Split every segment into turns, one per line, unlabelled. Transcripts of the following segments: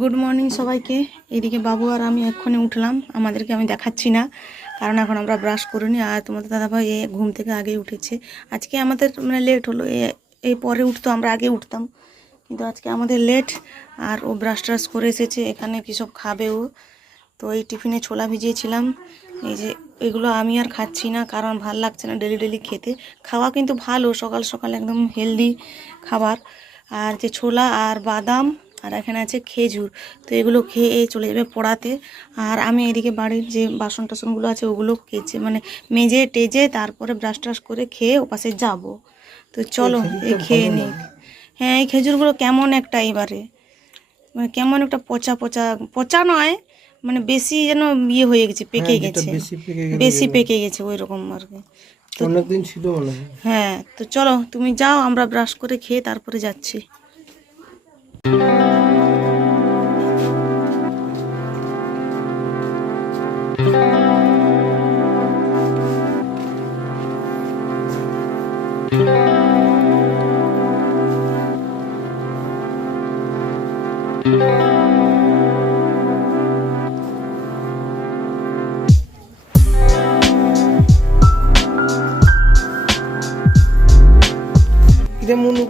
Good morning সবাইকে। এদিকে বাবু আর আমি এক্ষণে উঠলাম। আমাদেরকে আমি দেখাচ্ছি না, কারণ এখন আমরা ব্রাশ করিনি আর তোমাদের দাদাভাই এ ঘুম থেকে আগে উঠেছে। আজকে আমাদের মানে লেট হলো। এ এই পরে উঠতো, আমরা আগে উঠতাম। কিন্তু আজকে আমাদের লেট আর ও ব্রাশ ট্রাশ করে এসেছে। এখানে কী সব খাবে ও? তো এই টিফিনে ছোলা ভিজিয়েছিলাম। এই যে, এগুলো আমি আর খাচ্ছি না, কারণ ভালো লাগছে না ডেলি ডেলি খেতে। খাওয়া কিন্তু ভালো, সকাল সকাল একদম হেলদি খাবার। আর যে ছোলা আর বাদাম আর এখানে আছে খেজুর। তো এগুলো খেয়ে চলে যাবে পড়াতে। আর আমি এদিকে বাড়ির যে বাসন টাসনগুলো আছে ওগুলো কেচে মানে মেজে টেজে তারপরে ব্রাশ ট্রাশ করে খেয়ে ওপাশে যাব। তো চলো খেয়ে নিক হ্যাঁ এই খেজুরগুলো কেমন একটা এবারে? মানে কেমন একটা পচা পচা পচা নয় মানে বেশি যেন ইয়ে হয়ে গেছে পেকে গেছে।
বেশি পেকে
গেছে ওই রকম। আর কি।
অনেকদিন ছিল হ্যাঁ।
তো চলো তুমি যাও আমরা ব্রাশ করে খেয়ে তারপরে যাচ্ছি।
মনু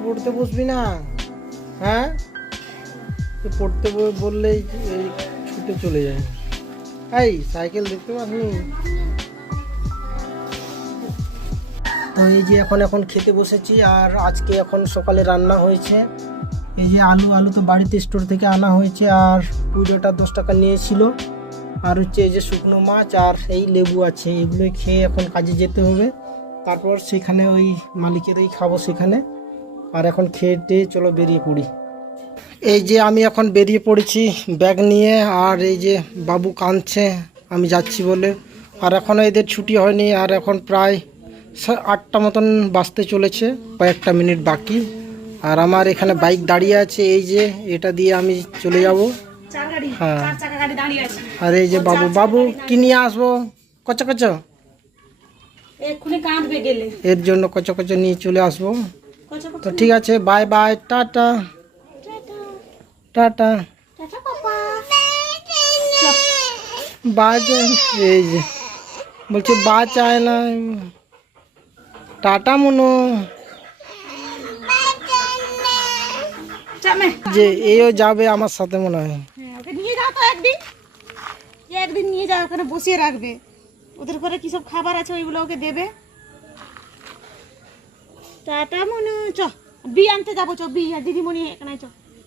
পড়তে বসবি না? হ্যাঁ? পড়তে বললেই ছুটে চলে যায়। এই, সাইকেল দেখতে পাসনি? তো এই যে এখন এখন খেতে বসেছি আর আজকে এখন সকালে রান্না হয়েছে। এই যে আলু আলু তো বাড়িতে স্টোর থেকে আনা হয়েছে আর পুজোটা দশ টাকা নিয়েছিল। আর হচ্ছে এই যে শুকনো মাছ আর এই লেবু আছে, এগুলোই খেয়ে এখন কাজে যেতে হবে। তারপর সেখানে ওই মালিকেরই খাব সেখানে। আর এখন খেয়ে টেয়ে চলো বেরিয়ে পড়ি। এই যে আমি এখন বেরিয়ে পড়েছি ব্যাগ নিয়ে আর এই যে বাবু কাঁদছে আমি যাচ্ছি বলে। আর এখনও এদের ছুটি হয়নি আর এখন প্রায় আটটা মতন বাজতে চলেছে কয়েকটা মিনিট বাকি। আর আমার এখানে বাইক দাঁড়িয়ে আছে এই যে এটা দিয়ে আমি চলে যাব। হ্যাঁ। আর এই যে বাবু বাবু কি নিয়ে আসব? কচা কচা এর জন্য কচা কচা নিয়ে চলে আসব। তো ঠিক আছে বাই বাই টাটা। টাটা বাজ এই যে বলছে বা চায় না টাটা মনো
চামে
যে এও যাবে আমার সাথে মনে হয়
হ্যাঁ ওকে নিয়ে যাও তো একদিন যে একদিন নিয়ে যাও ওখানে বসিয়ে রাখবে ওদের ঘরে কি সব খাবার আছে ওইগুলো ওকে দেবে টাটা মনে চ বি আনতে যাব চ বি আর দিদিমণি এখানে চ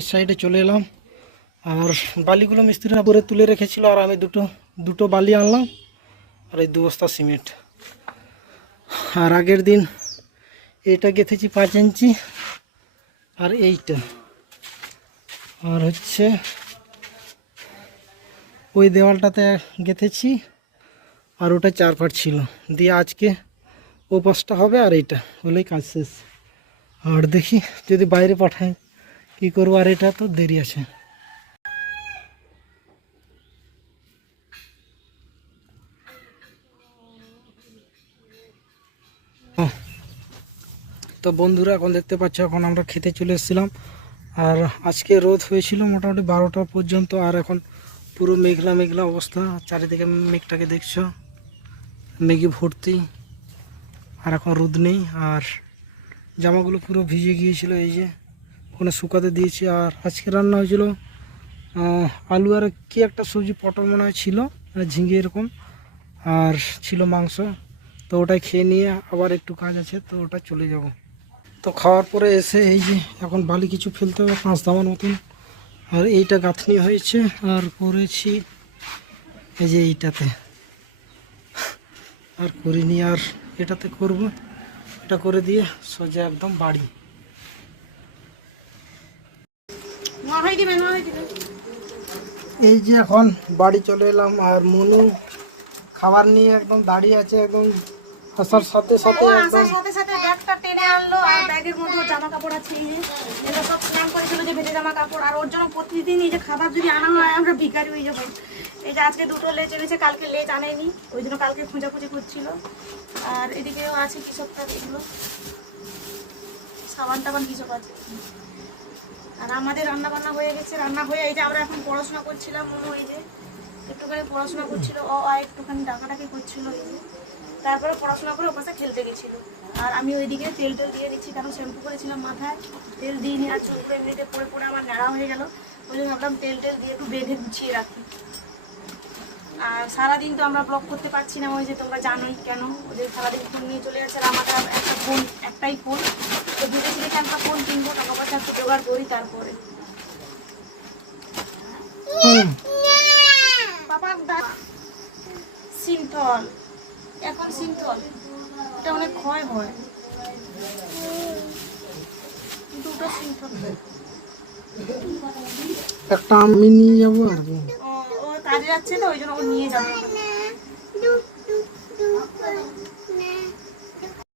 কামিজ সাইডে চলে এলাম। আর বালিগুলো মিস্ত্রিরা করে তুলে রেখেছিল, আর আমি দুটো দুটো বালি আনলাম, আর এই দু বস্তা সিমেন্ট। আর আগের দিন এটা গেঁথেছি পাঁচ ইঞ্চি, আর এইটা। আর হচ্ছে ওই দেওয়ালটাতে গেঁথেছি, আর ওটা চার ফাট ছিল। দিয়ে আজকে ও পাঁচটা হবে আর এইটা, হলেই কাজ শেষ। আর দেখি যদি বাইরে পাঠায়। কী করব? আর এটা তো দেরি আছে। তো বন্ধুরা, এখন দেখতে পাচ্ছ, এখন আমরা খেতে চলে এসেছিলাম। আর আজকে রোদ হয়েছিল মোটামুটি বারোটা পর্যন্ত, আর এখন পুরো মেঘলা মেঘলা অবস্থা। চারিদিকে মেঘটাকে দেখছ, মেঘে ভর্তি। আর এখন রোদ নেই, আর জামাগুলো পুরো ভিজে গিয়েছিল, এই যে। ওখানে শুকাতে দিয়েছি। আর আজকে রান্না হয়েছিল আলু আর কি একটা সবজি, পটল মনে হয় ছিল আর ঝিঙে এরকম, আর ছিল মাংস। তো ওটাই খেয়ে নিয়ে আবার একটু কাজ আছে, তো ওটা চলে যাব। তো খাওয়ার পরে এসে এই যে এখন বালি কিছু ফেলতে হবে, পাঁচ দামার মতন। আর এইটা গাঁথনি হয়েছে, আর করেছি এই যে এইটাতে। আর করিনি, আর এটাতে করব। এটা করে দিয়ে সোজা একদম বাড়ি। এই যে এখন বাড়ি চলে এলাম আর মনু খাবার নিয়ে একদম দাঁড়িয়ে আছে একদম আসার সাথে সাথে একদম
আসার সাথে সাথে ব্যাগটা টেনে আনলো আর ব্যাগের মধ্যে জামা কাপড় আছে এটা সব করেছিল যে ভেজে জামা কাপড় আর ওর জন্য প্রতিদিন এই যে খাবার যদি আনা হয় আমরা হয়ে যাব। এই যে আজকে দুটো লেজ এনেছে কালকে লেজ আনেনি ওই জন্য কালকে খোঁজাখুঁজি করছিল। আর এদিকেও আছে কি সব এগুলো। সাবান টাবান কি সব আছে। আর আমাদের রান্না বান্না হয়ে গেছে, রান্না হয়ে এই যে আমরা এখন পড়াশোনা করছিলাম, মনে হয় যে একটুখানি পড়াশোনা করছিল অ আর একটুখানি ডাকাডাকি করছিল এই যে। তারপরে পড়াশোনা করে ওপাশে খেলতে গেছিল। আর আমি ওইদিকে তেল টেল দিয়ে দিচ্ছি, কারণ শ্যাম্পু করেছিলাম মাথায়, তেল দিয়ে নিয়ে আর চুলগুলো এমনিতে পরে পরে আমার নাড়া হয়ে গেল। ওই জন্য ভাবলাম তেল টেল দিয়ে একটু বেঁধে গুছিয়ে রাখি। আর সারাদিন তো আমরা ব্লগ করতে পারছি না, ওই যে তোমরা জানোই কেন? ওদের সারাদিন ফোন নিয়ে চলে যাচ্ছে আর আমাদের একটা ফোন একটাই ফোন তো ভেবেছি দেখে একটা ফোন কিনবো, টাকা একটু জোগাড় করি তারপরে। সিনথল। এখন সিনথল। এটা অনেক ক্ষয় হয়। দুটো সিনথল
একটা আমি নিয়ে যাব আর
ও কাজে যাচ্ছে তো ওই জন্য ও নিয়ে যাবে।